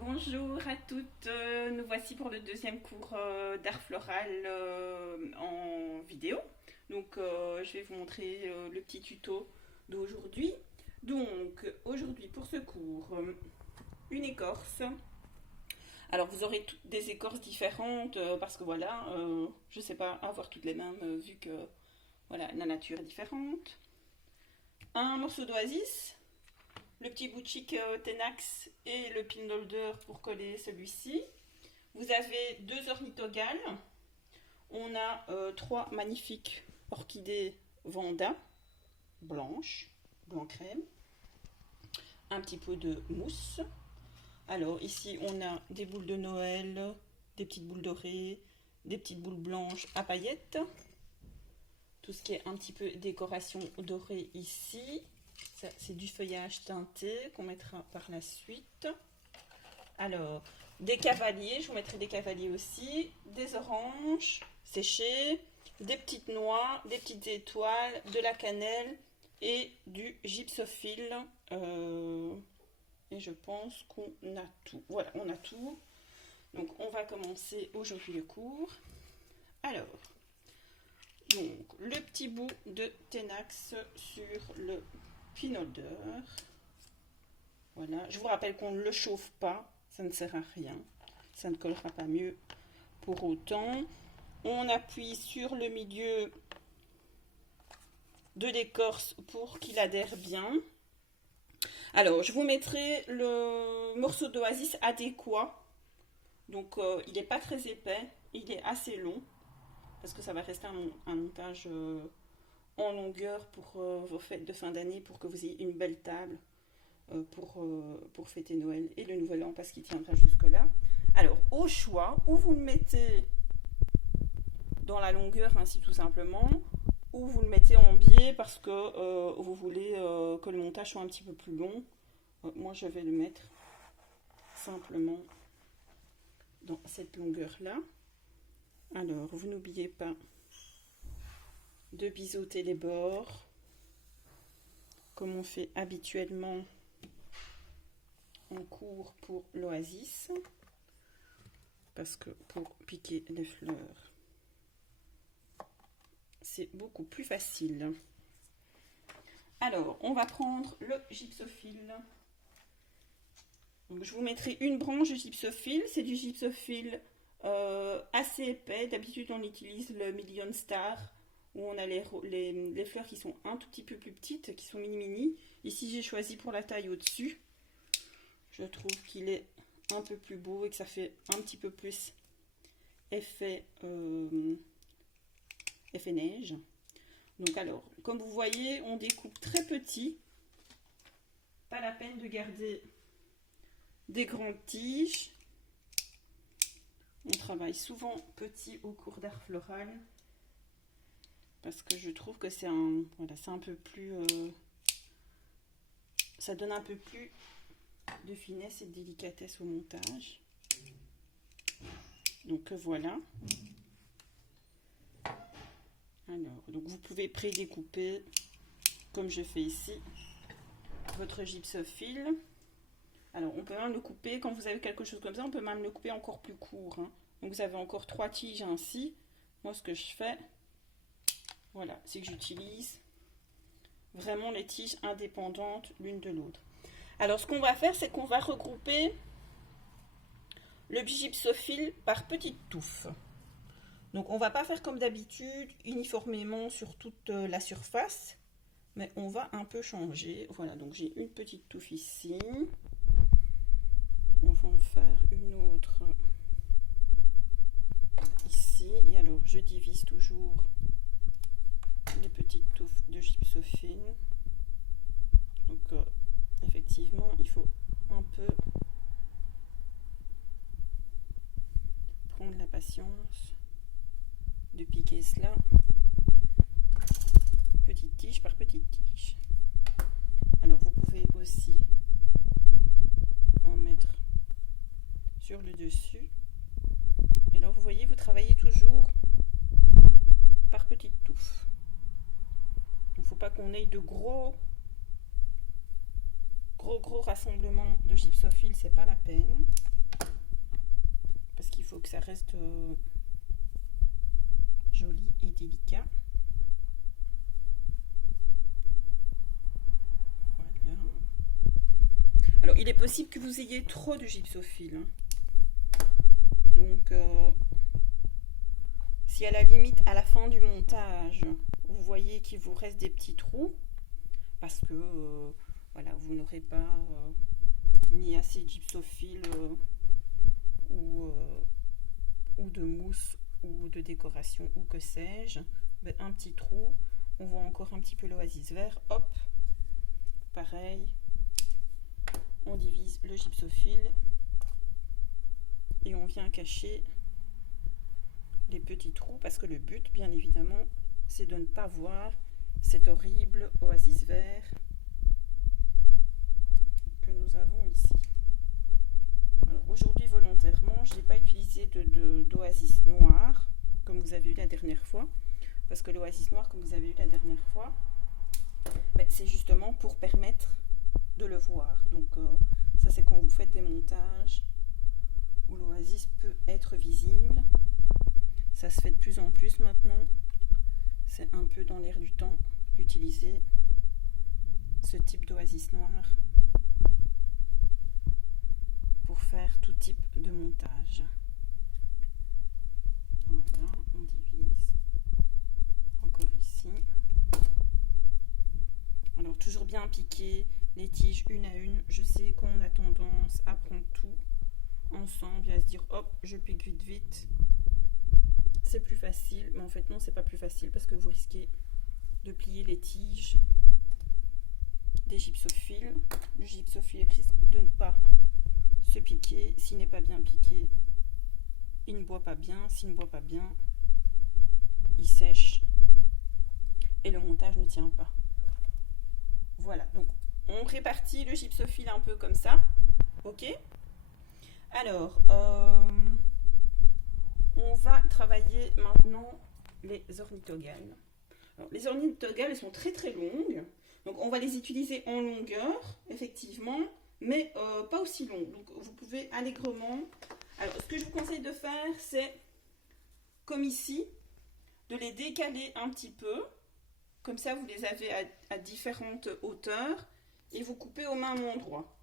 Bonjour à toutes, nous voici pour le deuxième cours d'art floral en vidéo. Donc je vais vous montrer le petit tuto d'aujourd'hui. Donc aujourd'hui pour ce cours, une écorce. Alors vous aurez toutes des écorces différentes parce que voilà, je ne sais pas avoir toutes les mêmes vu que voilà, la nature est différente. Un morceau d'oasis, le petit bout de chic Tenax et le pin holder pour coller celui-ci. Vous avez deux ornithogales. On a trois magnifiques orchidées Vanda, blanches, blanc crème. Un petit peu de mousse. Alors ici on a des boules de Noël, des petites boules dorées, des petites boules blanches à paillettes. Tout ce qui est un petit peu décoration dorée ici. C'est du feuillage teinté qu'on mettra par la suite. Alors, des cavaliers, je vous mettrai des cavaliers aussi, des oranges séchées, des petites noix, des petites étoiles, de la cannelle et du gypsophile. Et je pense qu'on a tout. Voilà, on a tout. Donc, on va commencer aujourd'hui le cours. Alors, donc, le petit bout de Tenax sur le pin holder. Voilà, je vous rappelle qu'on ne le chauffe pas, ça ne sert à rien, ça ne collera pas mieux pour autant. On appuie sur le milieu de l'écorce pour qu'il adhère bien. Alors, je vous mettrai le morceau d'oasis adéquat. Donc, il n'est pas très épais, il est assez long parce que ça va rester un montage en longueur pour vos fêtes de fin d'année, pour que vous ayez une belle table pour fêter Noël et le Nouvel An, parce qu'il tiendra jusque là. Alors au choix, ou vous le mettez dans la longueur ainsi tout simplement, ou vous le mettez en biais parce que vous voulez que le montage soit un petit peu plus long. Moi je vais le mettre simplement dans cette longueur là. Alors vous n'oubliez pas de biseauter les bords comme on fait habituellement en cours pour l'oasis, parce que pour piquer les fleurs c'est beaucoup plus facile. Alors on va prendre le gypsophile. Donc, je vous mettrai une branche de gypsophile, c'est du gypsophile assez épais. D'habitude on utilise le Million Star, où on a les fleurs qui sont un tout petit peu plus petites, qui sont mini. Ici j'ai choisi pour la taille au-dessus. Je trouve qu'il est un peu plus beau et que ça fait un petit peu plus effet neige. Donc alors, comme vous voyez, on découpe très petit. Pas la peine de garder des grandes tiges. On travaille souvent petit au cours d'art floral, parce que je trouve que c'est un peu plus, ça donne un peu plus de finesse et de délicatesse au montage. Donc voilà. Alors, donc vous pouvez pré-découper, comme je fais ici, votre gypsophile. Alors on peut même le couper, quand vous avez quelque chose comme ça, on peut même le couper encore plus court, hein. Donc vous avez encore 3 tiges ainsi. Moi ce que je fais, voilà, c'est que j'utilise vraiment les tiges indépendantes l'une de l'autre. Alors ce qu'on va faire, c'est qu'on va regrouper le gypsophile par petites touffes. Donc on va pas faire comme d'habitude uniformément sur toute la surface, mais on va un peu changer. Voilà, donc j'ai une petite touffe ici. On va en faire une autre ici. Et alors je divise toujours les petites touffes de gypsophile. Donc effectivement, il faut un peu prendre la patience de piquer cela petite tige par petite tige. Alors vous pouvez aussi en mettre sur le dessus. Et alors vous voyez, vous travaillez toujours par petites touffes. Il ne faut pas qu'on ait de gros rassemblements de gypsophile, c'est pas la peine. faut que ça reste joli et délicat. Voilà. Alors, il est possible que vous ayez trop de gypsophile, hein. Donc, si à la limite, à la fin du montage, vous voyez qu'il vous reste des petits trous, parce que voilà, vous n'aurez pas mis assez de gypsophile ou de mousse ou de décoration ou que sais-je, ben, un petit trou, on voit encore un petit peu l'oasis vert, hop, pareil, on divise le gypsophile et on vient cacher les petits trous, parce que le but, bien évidemment, c'est de ne pas voir cet horrible oasis vert que nous avons ici. Aujourd'hui, volontairement, je n'ai pas utilisé d'oasis noir, comme vous avez eu la dernière fois, parce que l'oasis noir, comme vous avez eu la dernière fois, ben, c'est justement pour permettre de le voir. Donc, ça, c'est quand vous faites des montages où l'oasis peut être visible. Ça se fait de plus en plus maintenant. C'est un peu dans l'air du temps d'utiliser ce type d'oasis noir pour faire tout type de montage. Voilà, on divise encore ici. Alors toujours bien piquer les tiges une à une. Je sais qu'on a tendance à prendre tout ensemble et à se dire hop, je pique vite vite. C'est plus facile, mais en fait non, c'est pas plus facile parce que vous risquez de plier les tiges des gypsophiles. Le gypsophile risque de ne pas se piquer. S'il n'est pas bien piqué, il ne boit pas bien. S'il ne boit pas bien, il sèche et le montage ne tient pas. Voilà, donc on répartit le gypsophile un peu comme ça. Ok. Alors, on va travailler maintenant les ornithogales. Alors, les ornithogales, elles sont très très longues. Donc on va les utiliser en longueur, effectivement, mais pas aussi longues. Donc vous pouvez allègrement... Alors ce que je vous conseille de faire, c'est, comme ici, de les décaler un petit peu. Comme ça, vous les avez à différentes hauteurs et vous coupez au même endroit.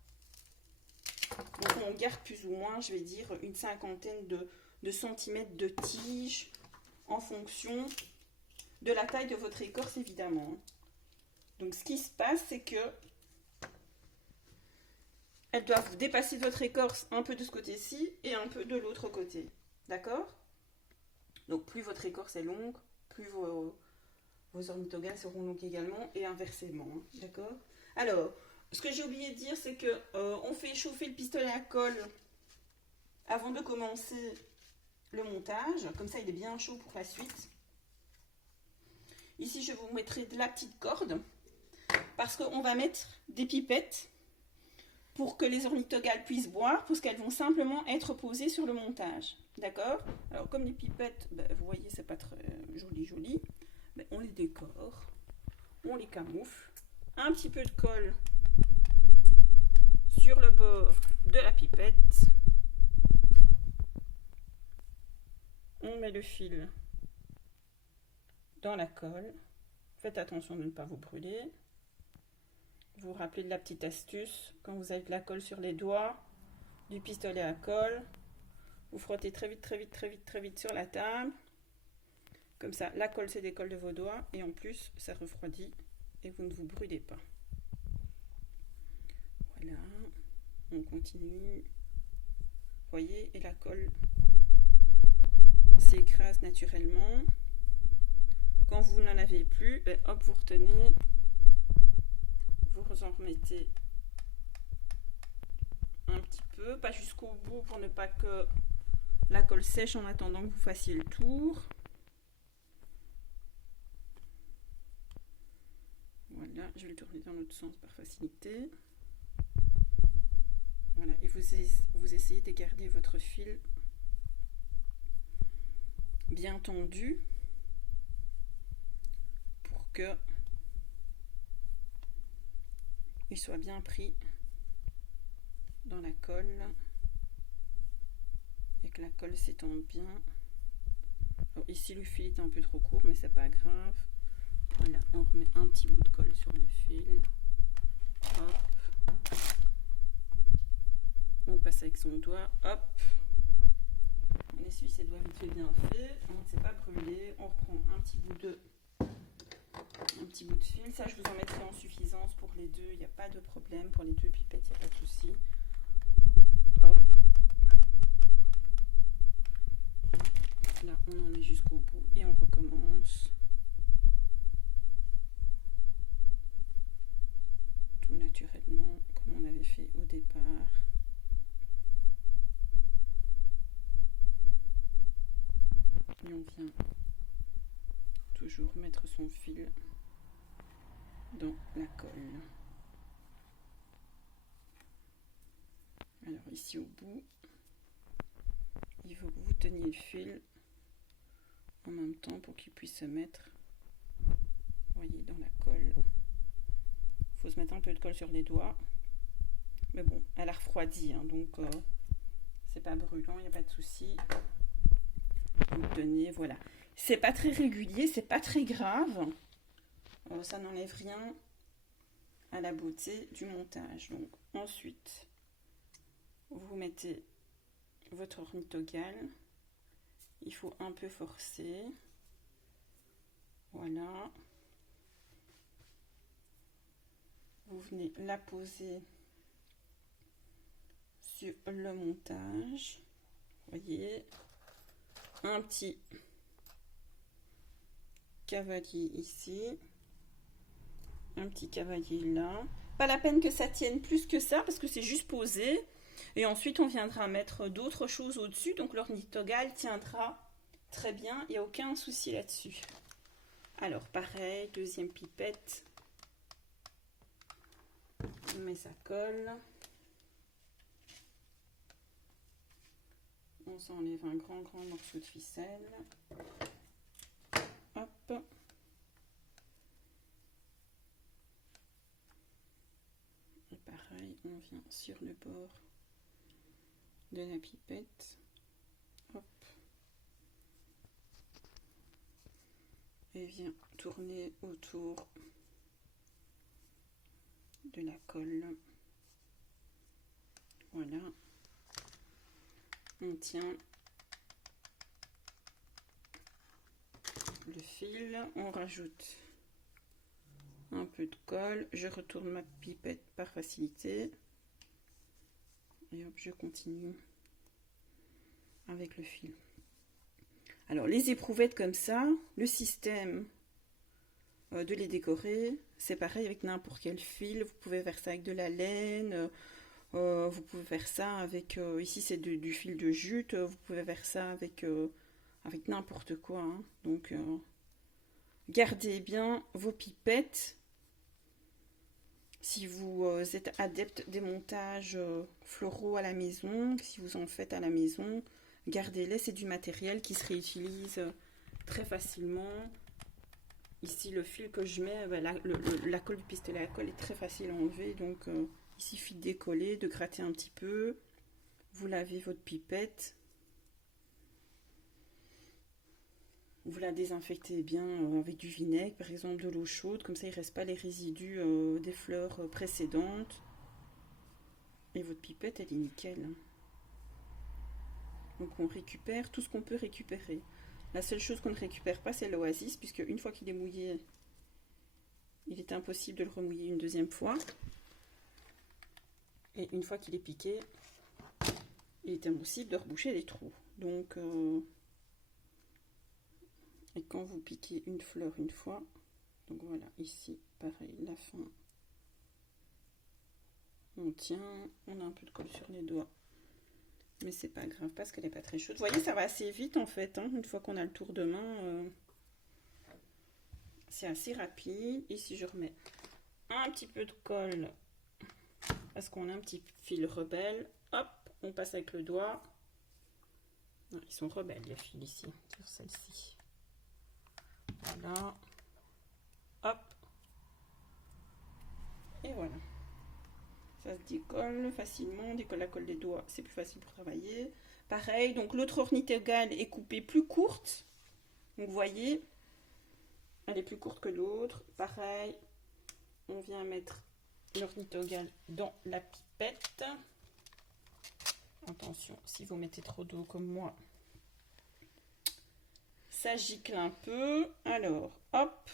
Donc on garde plus ou moins, je vais dire, une cinquantaine de centimètres de tige en fonction de la taille de votre écorce, évidemment. Donc ce qui se passe, c'est que elles doivent dépasser votre écorce un peu de ce côté-ci et un peu de l'autre côté. D'accord? Donc plus votre écorce est longue, plus vos ornithogales seront longues également et inversement. D'accord? Alors, ce que j'ai oublié de dire, c'est que on fait chauffer le pistolet à colle avant de commencer le montage. Comme ça, il est bien chaud pour la suite. Ici, je vous mettrai de la petite corde parce qu'on va mettre des pipettes pour que les ornithogales puissent boire, parce qu'elles vont simplement être posées sur le montage. D'accord? Alors, comme les pipettes, ben, vous voyez, c'est pas très joli, ben, on les décore, on les camoufle. Un petit peu de colle sur le bord de la pipette. On met le fil dans la colle. Faites attention de ne pas vous brûler. Vous vous rappelez de la petite astuce, quand vous avez de la colle sur les doigts, du pistolet à colle, vous frottez très vite sur la table. Comme ça, la colle se décolle de vos doigts et en plus, ça refroidit et vous ne vous brûlez pas. Voilà, on continue. Vous voyez, et la colle s'écrase naturellement. Quand vous n'en avez plus, ben hop, vous retenez, vous en remettez un petit peu, pas jusqu'au bout pour ne pas que la colle sèche en attendant que vous fassiez le tour. Voilà, je vais le tourner dans l'autre sens par facilité. Voilà, et vous essayez de garder votre fil bien tendu pour que il soit bien pris dans la colle et que la colle s'étende bien. Alors ici le fil est un peu trop court, mais c'est pas grave. Voilà, on remet un petit bout de colle sur le fil. Hop. On passe avec son doigt. Hop. On essuie ses doigts vite fait bien fait. On ne s'est pas brûlé. On reprend un petit bout de fil. Ça, je vous en mettrai en suffisance pour les deux. Il n'y a pas de problème. Pour les deux pipettes, il n'y a pas de souci. Hop. Là, on en met jusqu'au bout et on recommence. Tout naturellement, comme on avait fait au départ. Et on vient toujours mettre son fil dans la colle. Alors ici au bout, il faut que vous teniez le fil en même temps pour qu'il puisse se mettre, voyez, dans la colle. Il faut se mettre un peu de colle sur les doigts. Mais bon, elle a refroidi, hein, donc c'est pas brûlant, il n'y a pas de souci. Vous tenez, voilà. C'est pas très régulier, c'est pas très grave. Ça n'enlève rien à la beauté du montage. Donc ensuite, vous mettez votre ornithogale. Il faut un peu forcer. Voilà. Vous venez la poser sur le montage. Voyez, un petit cavalier ici, un petit cavalier là. Pas la peine que ça tienne plus que ça parce que c'est juste posé. Et ensuite, on viendra mettre d'autres choses au-dessus. Donc, l'ornithogale tiendra très bien. Il n'y a aucun souci là-dessus. Alors, pareil, deuxième pipette. On met sa colle. On s'enlève un grand morceau de ficelle. Hop. Et pareil, on vient sur le bord de la pipette. Hop. Et vient tourner autour de la colle. Voilà. On tient le fil, on rajoute un peu de colle, je retourne ma pipette par facilité et hop, je continue avec le fil. Alors les éprouvettes comme ça, le système de les décorer, c'est pareil avec n'importe quel fil. Vous pouvez faire ça avec de la laine, vous pouvez faire ça avec, ici c'est du fil de jute, vous pouvez faire ça avec n'importe quoi, hein. Donc gardez bien vos pipettes. Si vous êtes adepte des montages floraux à la maison, si vous en faites à la maison, gardez-les, c'est du matériel qui se réutilise très facilement. Ici le fil que je mets, la colle du pistolet à colle est très facile à enlever, donc il suffit de décoller, de gratter un petit peu. Vous lavez votre pipette. Vous la désinfectez bien avec du vinaigre, par exemple de l'eau chaude, comme ça il ne reste pas les résidus des fleurs précédentes. Et votre pipette, elle est nickel. Donc on récupère tout ce qu'on peut récupérer. La seule chose qu'on ne récupère pas, c'est l'oasis, puisque une fois qu'il est mouillé, il est impossible de le remouiller une deuxième fois. Et une fois qu'il est piqué, il est impossible de reboucher les trous. Donc, et quand vous piquez une fleur une fois, donc voilà, ici, pareil, la fin, on tient, on a un peu de colle sur les doigts. Mais c'est pas grave parce qu'elle n'est pas très chaude. Vous voyez, ça va assez vite en fait, hein, une fois qu'on a le tour de main. C'est assez rapide. Ici, je remets un petit peu de colle parce qu'on a un petit fil rebelle. Hop, on passe avec le doigt. Non, ils sont rebelles les fils ici, sur celle-ci. Voilà. Hop. Et voilà. Ça se décolle facilement, on décolle la colle des doigts, c'est plus facile pour travailler. Pareil, donc l'autre ornithogale est coupée plus courte. Donc vous voyez, elle est plus courte que l'autre. Pareil, on vient mettre l'ornithogale dans la pipette. Attention, si vous mettez trop d'eau comme moi, ça gicle un peu. Alors, hop,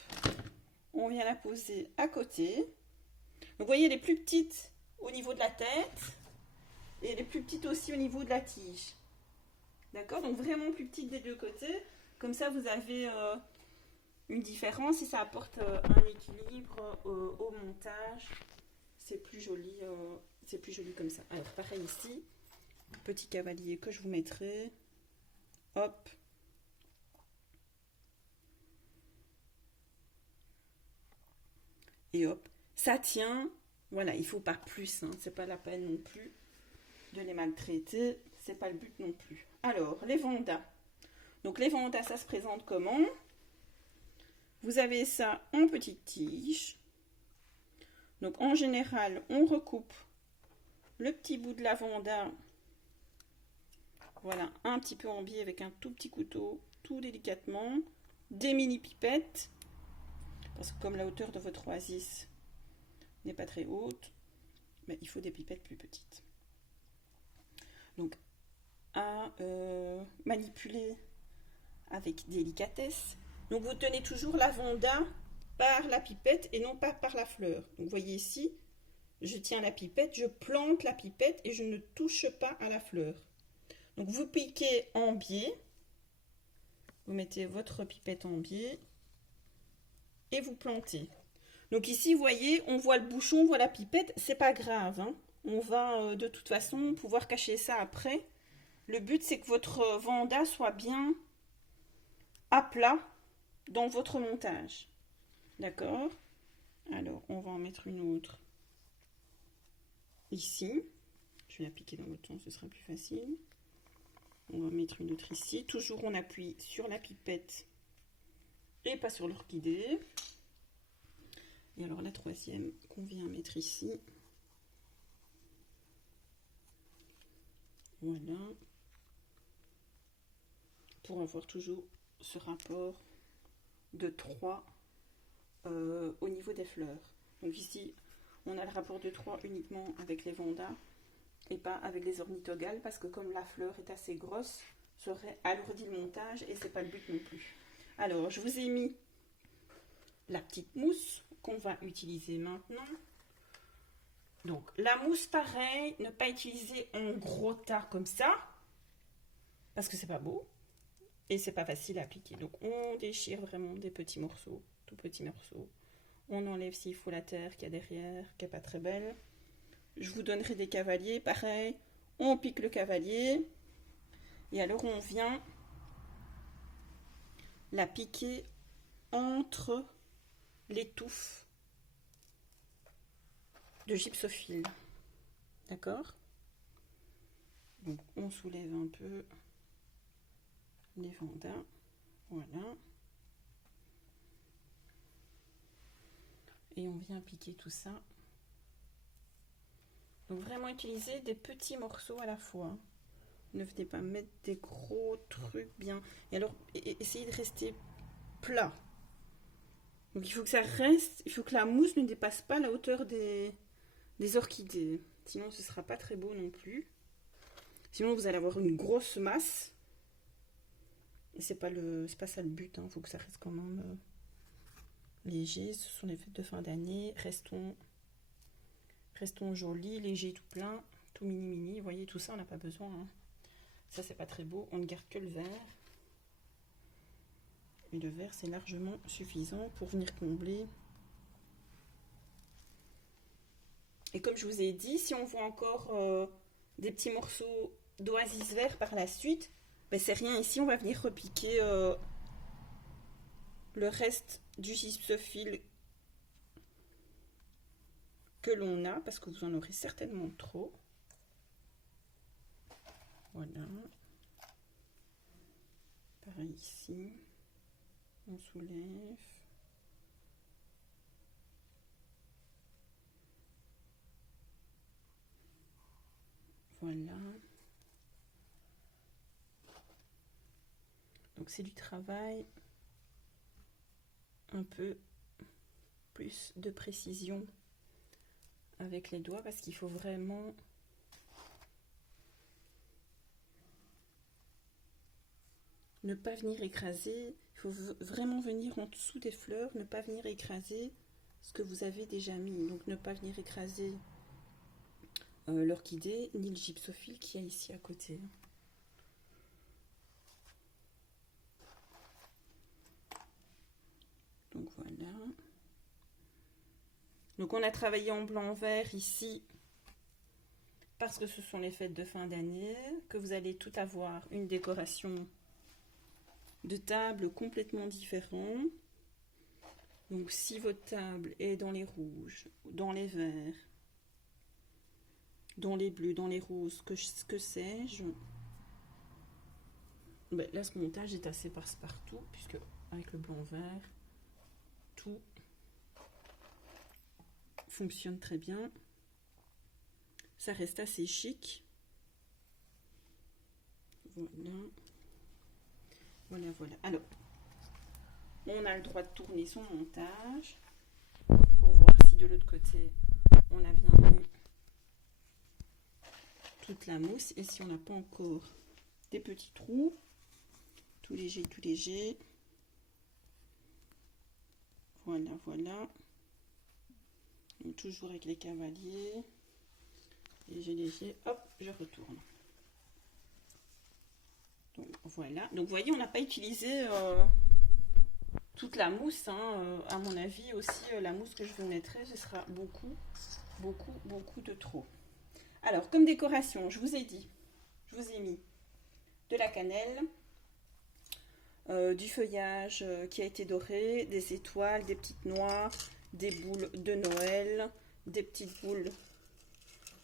on vient la poser à côté. Donc, vous voyez, elle est plus petite au niveau de la tête et elle est plus petite aussi au niveau de la tige. D'accord? Donc, vraiment plus petite des deux côtés. Comme ça, vous avez une différence et ça apporte un équilibre au montage. C'est plus joli comme ça. Alors, pareil ici, petit cavalier que je vous mettrai. Hop. Et hop, ça tient. Voilà, il ne faut pas plus, hein. C'est pas la peine non plus de les maltraiter. C'est pas le but non plus. Alors, les vendas. Donc, les vendas, ça se présente comment? Vous avez ça en petites tiges. Donc, en général, on recoupe le petit bout de la vanda. Voilà, un petit peu en biais avec un tout petit couteau, tout délicatement. Des mini pipettes. Parce que comme la hauteur de votre oasis n'est pas très haute, mais il faut des pipettes plus petites. Donc, à manipuler avec délicatesse. Donc, vous tenez toujours la vanda par la pipette et non pas par la fleur. Donc, vous voyez ici, je tiens la pipette, je plante la pipette et je ne touche pas à la fleur. Donc, vous piquez en biais. Vous mettez votre pipette en biais. Et vous plantez. Donc ici, vous voyez, on voit le bouchon, on voit la pipette, c'est pas grave, hein. On va de toute façon pouvoir cacher ça après. Le but, c'est que votre vanda soit bien à plat dans votre montage. D'accord? Alors, on va en mettre une autre ici. Je vais la piquer dans l'autre sens, ce sera plus facile. On va mettre une autre ici. Toujours, on appuie sur la pipette et pas sur l'orchidée. Et alors la troisième qu'on vient mettre ici. Voilà. Pour avoir toujours ce rapport de 3 au niveau des fleurs. Donc ici, on a le rapport de 3 uniquement avec les vendas et pas avec les ornithogales parce que comme la fleur est assez grosse, ça aurait alourdi le montage et c'est pas le but non plus. Alors, je vous ai mis la petite mousse qu'on va utiliser maintenant. Donc, la mousse, pareil, ne pas utiliser en gros tas comme ça, parce que c'est pas beau et c'est pas facile à appliquer. Donc, on déchire vraiment des petits morceaux, tout petits morceaux. On enlève s'il faut la terre qu'il y a derrière, qui n'est pas très belle. Je vous donnerai des cavaliers, pareil. On pique le cavalier et alors on vient la piquer entre les touffes de gypsophile. D'accord? Donc on soulève un peu les vendas. Voilà. Et on vient piquer tout ça. Donc vraiment utiliser des petits morceaux à la fois. Ne venez pas mettre des gros trucs bien. Et alors, essayez de rester plat. Donc il faut que ça reste, il faut que la mousse ne dépasse pas la hauteur des orchidées. Sinon ce ne sera pas très beau non plus. Sinon vous allez avoir une grosse masse. Et c'est pas ça le but. Il faut que ça reste quand même léger. Ce sont les fêtes de fin d'année. Restons jolis, légers, tout plein, tout mini. Vous voyez, tout ça, on n'a pas besoin. Hein. Ça, c'est pas très beau. On ne garde que le vert. Et le vert, c'est largement suffisant pour venir combler. Et comme je vous ai dit, si on voit encore des petits morceaux d'oasis vert par la suite, ben c'est rien. Ici, on va venir repiquer le reste du gypsophile que l'on a, parce que vous en aurez certainement trop. Voilà. Pareil ici. On soulève. Voilà. Donc c'est du travail un peu plus de précision avec les doigts parce qu'il faut vraiment ne pas venir écraser. Il faut vraiment venir en dessous des fleurs, ne pas venir écraser ce que vous avez déjà mis. Donc ne pas venir écraser l'orchidée ni le gypsophile qui est ici à côté. Donc voilà. Donc on a travaillé en blanc-vert ici parce que ce sont les fêtes de fin d'année, que vous allez tout avoir une décoration de table complètement différente. Donc si votre table est dans les rouges, dans les verts, dans les bleus, dans les roses, que sais-je, ben là ce montage est assez passe-partout puisque avec le blanc-vert, tout fonctionne très bien. Ça reste assez chic. Voilà. Voilà, voilà. Alors, on a le droit de tourner son montage pour voir si de l'autre côté, on a bien mis toute la mousse et si on n'a pas encore des petits trous. Tout léger, tout léger. Voilà, voilà. Donc, toujours avec les cavaliers. Léger, léger. Hop, je retourne. Donc voilà, donc vous voyez, on n'a pas utilisé toute la mousse, hein. À mon avis aussi, la mousse que je vous mettrai, ce sera beaucoup de trop. Alors, comme décoration, je vous ai dit, je vous ai mis de la cannelle, du feuillage qui a été doré, des étoiles, des petites noix, des boules de Noël, des petites boules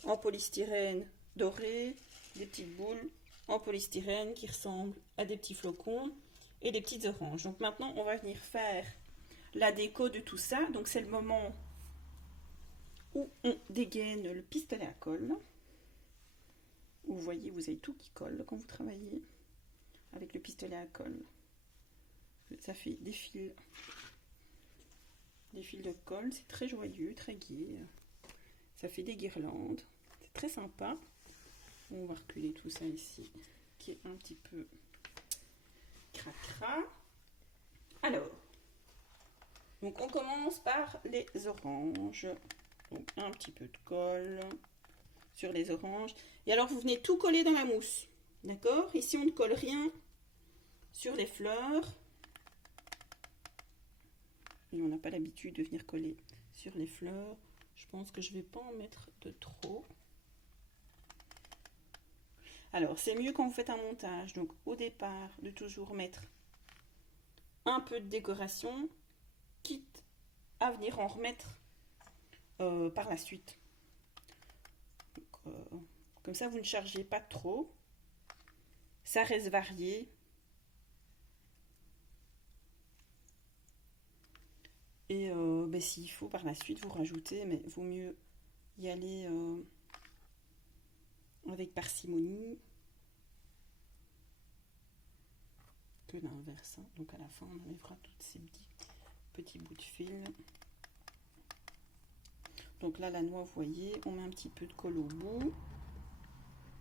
en polystyrène doré, des petites boules en polystyrène qui ressemblent à des petits flocons et des petites oranges. Donc maintenant, on va venir faire la déco de tout ça. Donc c'est le moment où on dégaine le pistolet à colle. Vous voyez, vous avez tout qui colle quand vous travaillez avec le pistolet à colle. Ça fait des fils de colle. C'est très joyeux, très gai. Ça fait des guirlandes. C'est très sympa. On va reculer tout ça ici, qui est un petit peu cracra. Alors, donc on commence par les oranges. Donc un petit peu de colle sur les oranges. Et alors vous venez tout coller dans la mousse. D'accord? Ici on ne colle rien sur les fleurs. Et on n'a pas l'habitude de venir coller sur les fleurs. Je pense que je ne vais pas en mettre de trop. Alors, c'est mieux quand vous faites un montage, donc au départ, de toujours mettre un peu de décoration, quitte à venir en remettre par la suite. Donc, comme ça, vous ne chargez pas trop. Ça reste varié. Et ben, s'il faut, par la suite, vous rajoutez, mais il vaut mieux y aller avec parcimonie que l'inverse. Donc à la fin, on enlèvera tous ces petits bouts de fil. Donc là, la noix, vous voyez, on met un petit peu de colle au bout.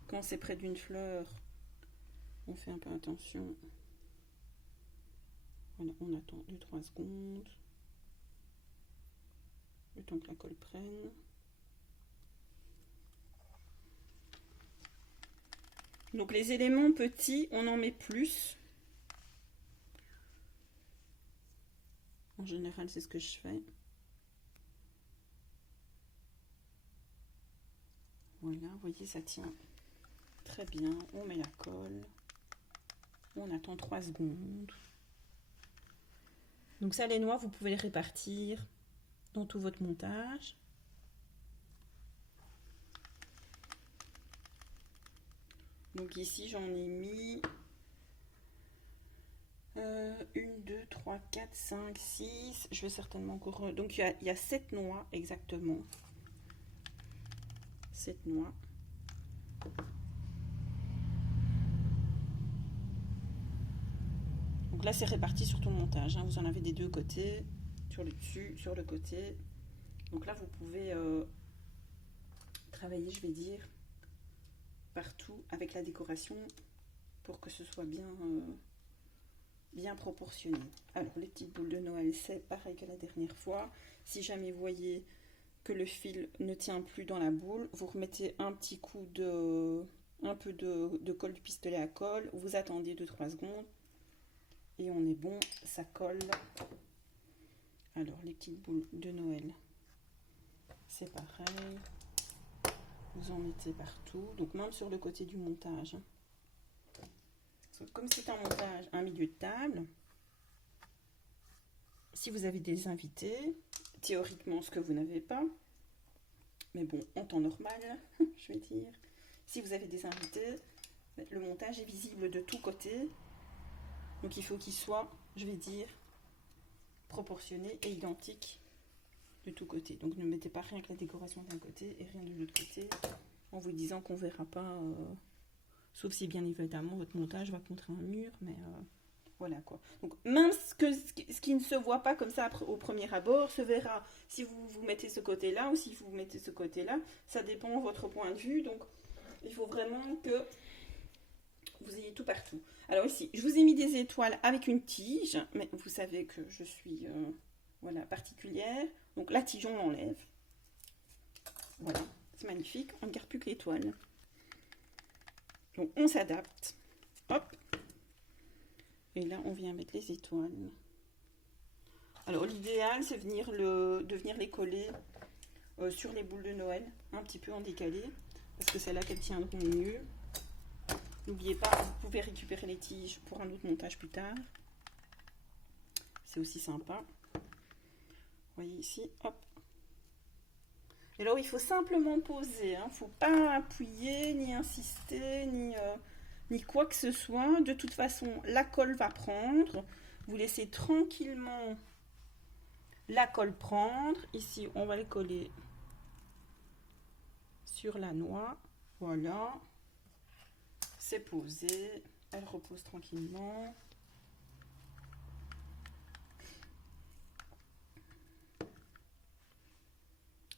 Quand c'est près d'une fleur, on fait un peu attention. Voilà, on attend 2-3 secondes. Le temps que la colle prenne. Donc les éléments petits, on en met plus. En général, c'est ce que je fais. Voilà, vous voyez, ça tient très bien. On met la colle. On attend 3 secondes. Donc ça, les noix, vous pouvez les répartir dans tout votre montage. Donc ici, j'en ai mis 1, 2, 3, 4, 5, 6. Je vais certainement encore... Donc il y a 7 noix exactement. 7 noix. Donc là, c'est réparti sur tout le montage, hein. Vous en avez des deux côtés, sur le dessus, sur le côté. Donc là, vous pouvez travailler, je vais dire, partout avec la décoration pour que ce soit bien proportionné. Alors, les petites boules de Noël, c'est pareil que la dernière fois. Si jamais vous voyez que le fil ne tient plus dans la boule, vous remettez un petit coup un peu de colle du pistolet à colle. Vous attendez 2-3 secondes et on est bon, ça colle. Alors, les petites boules de Noël, c'est pareil. Vous en mettez partout, donc même sur le côté du montage. Comme c'est un montage, un milieu de table, si vous avez des invités, théoriquement ce que vous n'avez pas, mais bon, en temps normal, je vais dire, si vous avez des invités, le montage est visible de tous côtés, donc il faut qu'il soit, je vais dire, proportionné et identique de tous côtés. Donc ne mettez pas rien que la décoration d'un côté et rien de l'autre côté, en vous disant qu'on ne verra pas, sauf si bien évidemment votre montage va contre un mur, mais voilà quoi. Donc même ce qui ne se voit pas comme ça au premier abord se verra si vous mettez ce côté là ou si vous mettez ce côté là, ça dépend de votre point de vue. Donc il faut vraiment que vous ayez tout partout. Alors ici je vous ai mis des étoiles avec une tige, mais vous savez que je suis voilà, particulière, donc la tige on l'enlève, voilà, c'est magnifique, on ne garde plus que l'étoile. Donc on s'adapte, hop. Et là, on vient mettre les étoiles. Alors, l'idéal, c'est de venir les coller sur les boules de Noël, un petit peu en décalé, parce que c'est là qu'elles tiendront mieux. N'oubliez pas, vous pouvez récupérer les tiges pour un autre montage plus tard. C'est aussi sympa. Vous voyez ici, hop. Et là, il faut simplement poser. Il ne faut pas appuyer, ni insister, ni quoi que ce soit. De toute façon, la colle va prendre. Vous laissez tranquillement la colle prendre. Ici, on va le coller sur la noix. Voilà. C'est posé. Elle repose tranquillement.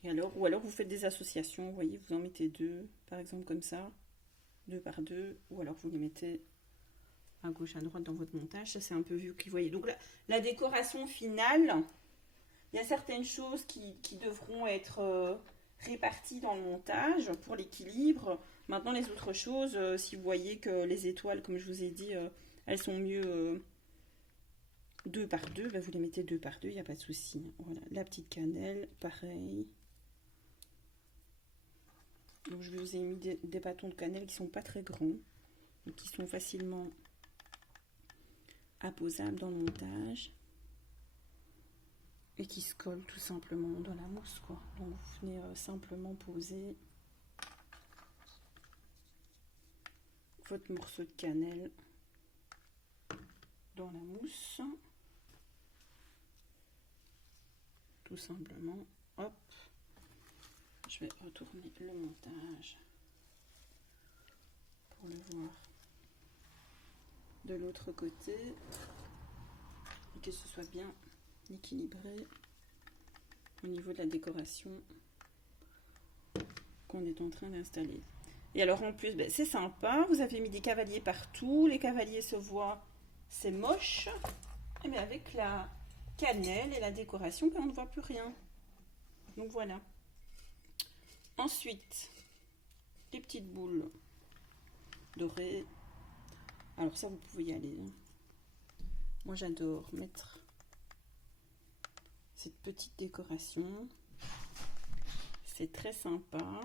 Et alors, ou alors vous faites des associations. Vous voyez, vous en mettez deux, par exemple comme ça. 2 par 2, ou alors vous les mettez à gauche à droite dans votre montage. Ça c'est un peu vu que vous voyez. Donc la décoration finale, il y a certaines choses qui devront être réparties dans le montage pour l'équilibre. Maintenant les autres choses, si vous voyez que les étoiles, comme je vous ai dit, elles sont mieux 2 par 2, ben vous les mettez 2 par 2, il n'y a pas de souci. Voilà, la petite cannelle, pareil. Donc je vous ai mis des bâtons de cannelle qui sont pas très grands, donc qui sont facilement apposables dans le montage et qui se collent tout simplement dans la mousse quoi. Donc vous venez simplement poser votre morceau de cannelle dans la mousse, tout simplement. Hop. Je vais retourner le montage pour le voir de l'autre côté et que ce soit bien équilibré au niveau de la décoration qu'on est en train d'installer. Et alors en plus, ben, c'est sympa, vous avez mis des cavaliers partout, les cavaliers se voient, c'est moche, mais avec la cannelle et la décoration, ben, on ne voit plus rien. Donc voilà. Ensuite, les petites boules dorées. Alors ça, vous pouvez y aller. Moi, j'adore mettre cette petite décoration. C'est très sympa.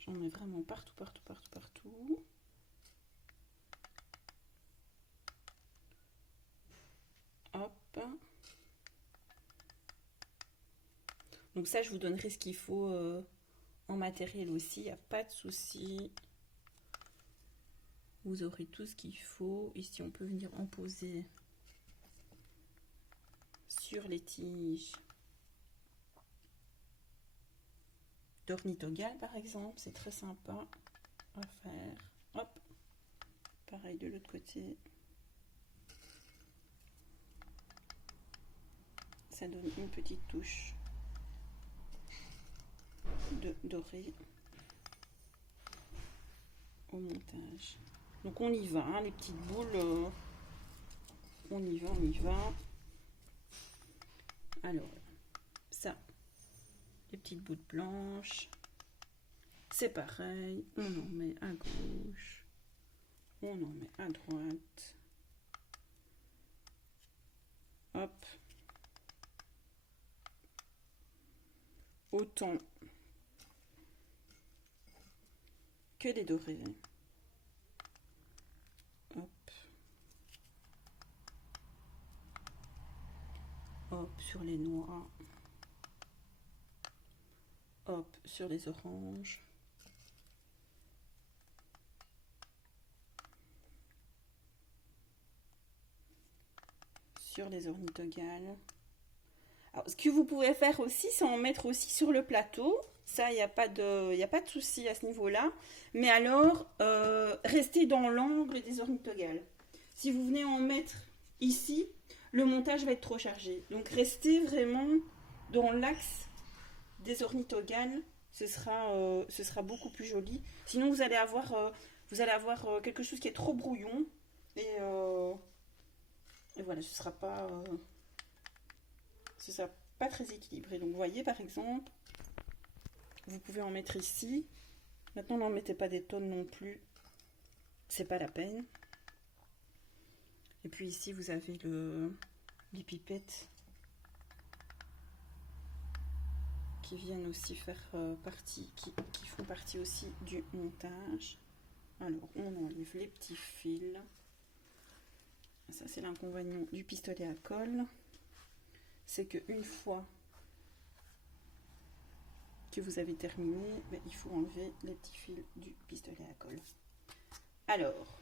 J'en mets vraiment partout, partout, partout, partout. Hop. Donc ça, je vous donnerai ce qu'il faut en matériel aussi, il n'y a pas de souci. Vous aurez tout ce qu'il faut. Ici, on peut venir en poser sur les tiges d'ornithogale par exemple, c'est très sympa à faire. Hop, pareil de l'autre côté. Ça donne une petite touche de doré au montage. Donc on y va, hein, les petites boules, on y va. Alors, ça, les petites boules blanches, c'est pareil, on en met à gauche, on en met à droite. Hop. Autant que des dorés. Hop. Hop sur les noix. Hop sur les oranges. Sur les ornithogales. Alors, ce que vous pouvez faire aussi, c'est en mettre aussi sur le plateau. Ça, il n'y a pas de souci à ce niveau-là. Mais alors, restez dans l'angle des ornithogales. Si vous venez en mettre ici, le montage va être trop chargé. Donc, restez vraiment dans l'axe des ornithogales. Ce sera beaucoup plus joli. Sinon, vous allez avoir quelque chose qui est trop brouillon. Et voilà, ce sera pas très équilibré. Donc vous voyez par exemple, vous pouvez en mettre ici. Maintenant n'en mettez pas des tonnes non plus, c'est pas la peine. Et puis ici vous avez les pipettes qui viennent aussi faire partie, qui font partie aussi du montage. Alors on enlève les petits fils. Ça c'est l'inconvénient du pistolet à colle. C'est qu'une fois que vous avez terminé, il faut enlever les petits fils du pistolet à colle. Alors,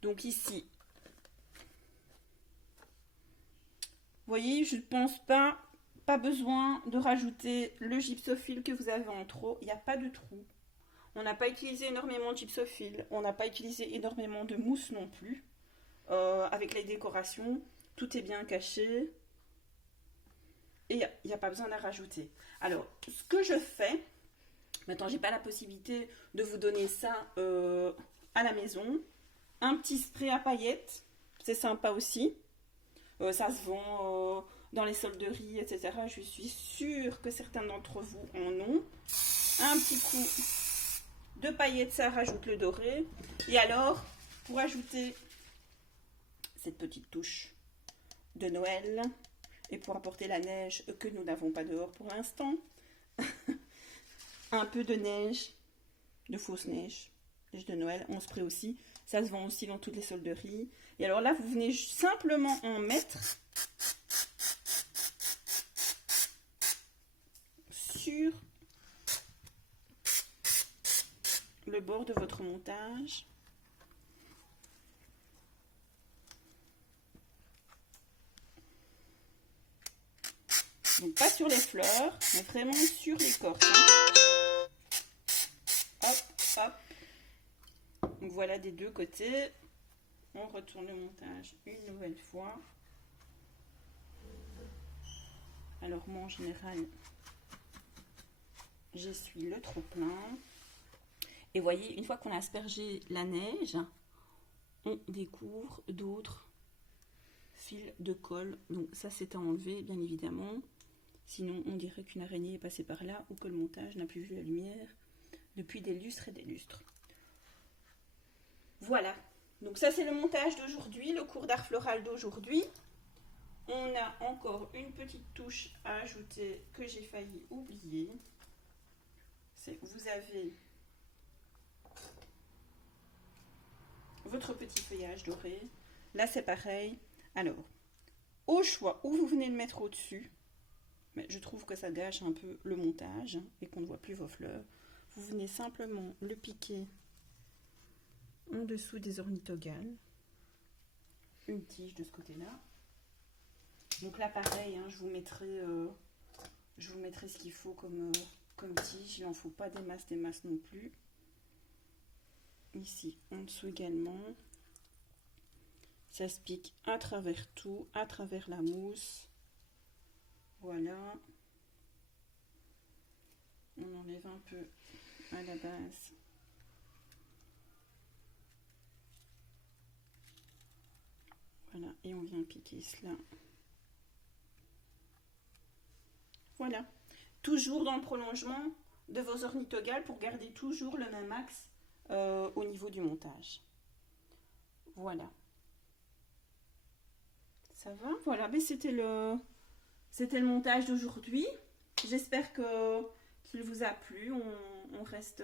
donc ici, vous voyez, je ne pense pas besoin de rajouter le gypsophile que vous avez en trop. Il n'y a pas de trou. On n'a pas utilisé énormément de gypsophile. On n'a pas utilisé énormément de mousse non plus. Avec les décorations, tout est bien caché. Et il n'y a pas besoin de la rajouter. Alors, ce que je fais, maintenant j'ai pas la possibilité de vous donner ça à la maison. Un petit spray à paillettes, c'est sympa aussi. Ça se vend dans les solderies, etc. Je suis sûre que certains d'entre vous en ont. Un petit coup de paillettes, ça rajoute le doré. Et alors, pour ajouter cette petite touche de Noël, et pour apporter la neige que nous n'avons pas dehors pour l'instant, un peu de neige, de fausse neige de Noël, on spray aussi. Ça se vend aussi dans toutes les solderies. Et alors là, vous venez simplement en mettre sur le bord de votre montage. Donc pas sur les fleurs, mais vraiment sur l'écorce. Hein. Hop, hop. Donc voilà des deux côtés. On retourne le montage une nouvelle fois. Alors moi en général, j'essuie le trop plein. Et voyez, une fois qu'on a aspergé la neige, on découvre d'autres fils de colle. Donc ça c'est à enlever bien évidemment. Sinon, on dirait qu'une araignée est passée par là ou que le montage n'a plus vu la lumière depuis des lustres et des lustres. Voilà. Donc ça, c'est le montage d'aujourd'hui, le cours d'art floral d'aujourd'hui. On a encore une petite touche à ajouter que j'ai failli oublier. Vous avez votre petit feuillage doré. Là, c'est pareil. Alors, au choix, où vous venez le mettre au-dessus. Mais je trouve que ça gâche un peu le montage et qu'on ne voit plus vos fleurs. Vous venez simplement le piquer en dessous des ornithogales. Une tige de ce côté-là. Donc là pareil, hein, je vous mettrai ce qu'il faut comme tige. Il n'en faut pas des masses non plus. Ici, en dessous également. Ça se pique à travers tout, à travers la mousse. Voilà. On enlève un peu à la base. Voilà, et on vient piquer cela. Voilà. Toujours dans le prolongement de vos ornithogales pour garder toujours le même axe au niveau du montage. Voilà. Ça va? Voilà, mais c'était le montage d'aujourd'hui. J'espère qu'il vous a plu. On reste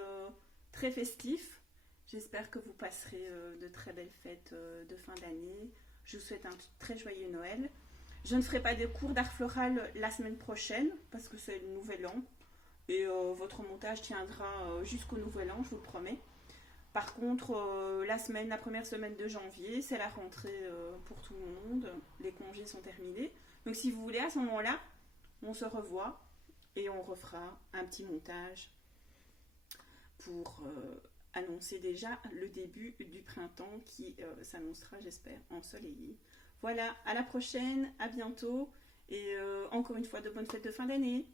très festif. J'espère que vous passerez de très belles fêtes de fin d'année. Je vous souhaite un très joyeux Noël. Je ne ferai pas de cours d'art floral la semaine prochaine parce que c'est le nouvel an. Et votre montage tiendra jusqu'au nouvel an, je vous le promets. Par contre, la première semaine de janvier, c'est la rentrée pour tout le monde. Les congés sont terminés. Donc si vous voulez, à ce moment-là, on se revoit et on refera un petit montage pour annoncer déjà le début du printemps qui s'annoncera, j'espère, ensoleillé. Voilà, à la prochaine, à bientôt et encore une fois de bonnes fêtes de fin d'année.